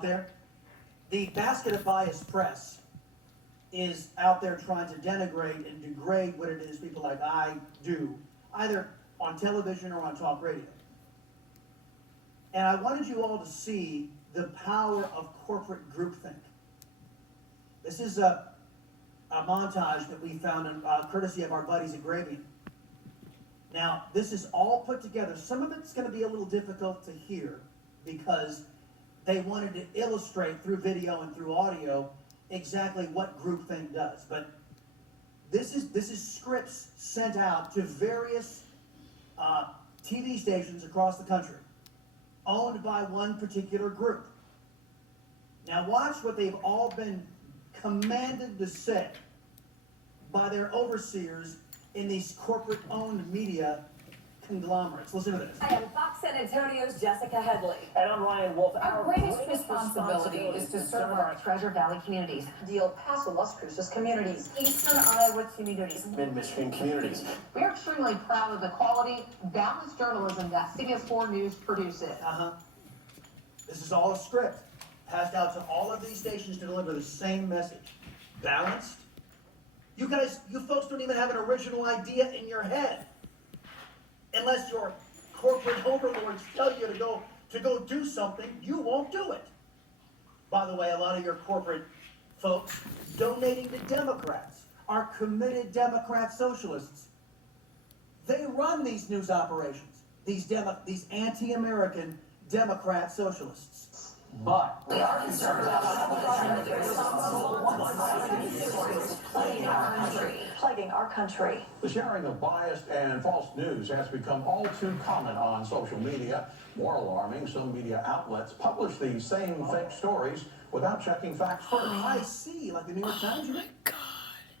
there. The basket of biased press is out there trying to denigrate and degrade what it is people like I do, either on television or on talk radio. And I wanted you all to see the power of corporate groupthink. This is a montage that we found in, courtesy of our buddies at Gravian. Now, this is all put together. Some of it's going to be a little difficult to hear because they wanted to illustrate through video and through audio exactly what groupthink does. But this is scripts sent out to various TV stations across the country, owned by one particular group. Now watch what they've all been commanded to say by their overseers in these corporate-owned media conglomerates. Listen to this. I am Fox San Antonio's Jessica Headley. And I'm Ryan Wolf. Our greatest responsibility is to serve our Treasure Valley communities, the El Paso, Las Cruces communities, Eastern Iowa communities, Mid-Michigan communities. We are extremely proud of the quality, balanced journalism that CBS 4 News produces. This is all a script passed out to all of these stations to deliver the same message. Balanced. You folks don't even have an original idea in your head. Unless your corporate overlords tell you to go do something, you won't do it. By the way, a lot of your corporate folks donating to Democrats are committed Democrat socialists. They run these news operations, these anti-American Democrat socialists. But we are concerned about plaguing our country. The sharing of biased and false news has become all too common on social media. More alarming, some media outlets publish these same fake stories without checking facts first. I see, like the New York Times,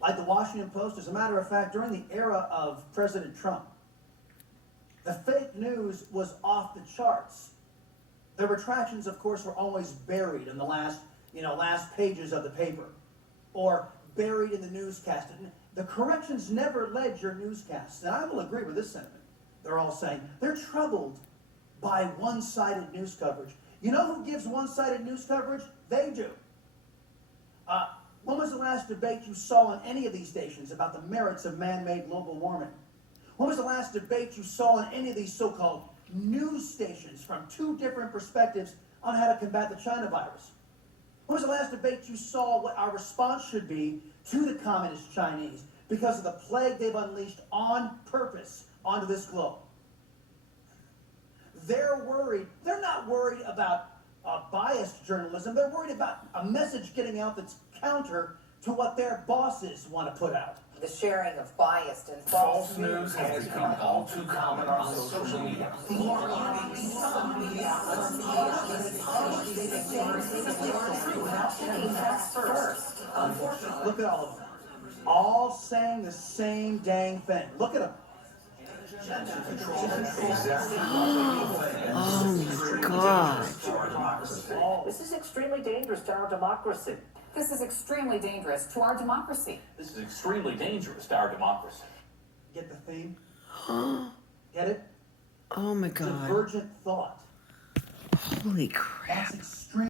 like the Washington Post. As a matter of fact, during the era of President Trump, the fake news was off the charts. The retractions, of course, were always buried in the last pages of the paper, or buried in the newscast. The corrections never led your newscasts, and I will agree with this sentiment. They're all saying they're troubled by one-sided news coverage. You know who gives one-sided news coverage? They do. When was the last debate you saw on any of these stations about the merits of man-made global warming? When was the last debate you saw on any of these so-called news stations from two different perspectives on how to combat the China virus? When was the last debate you saw what our response should be to the communist Chinese because of the plague they've unleashed on purpose onto this globe? They're worried. They're not worried about biased journalism. They're worried about a message getting out that's counter to what their bosses want to put out. The sharing of biased and false news has become all too common on social media. Look at all of them. All saying the same dang thing. Look at them. Oh my God. This is extremely dangerous to our democracy. This is extremely dangerous to our democracy. This is extremely dangerous to our democracy. Get the theme? Get it? Oh my God. Divergent thought. Holy crap. That's extreme.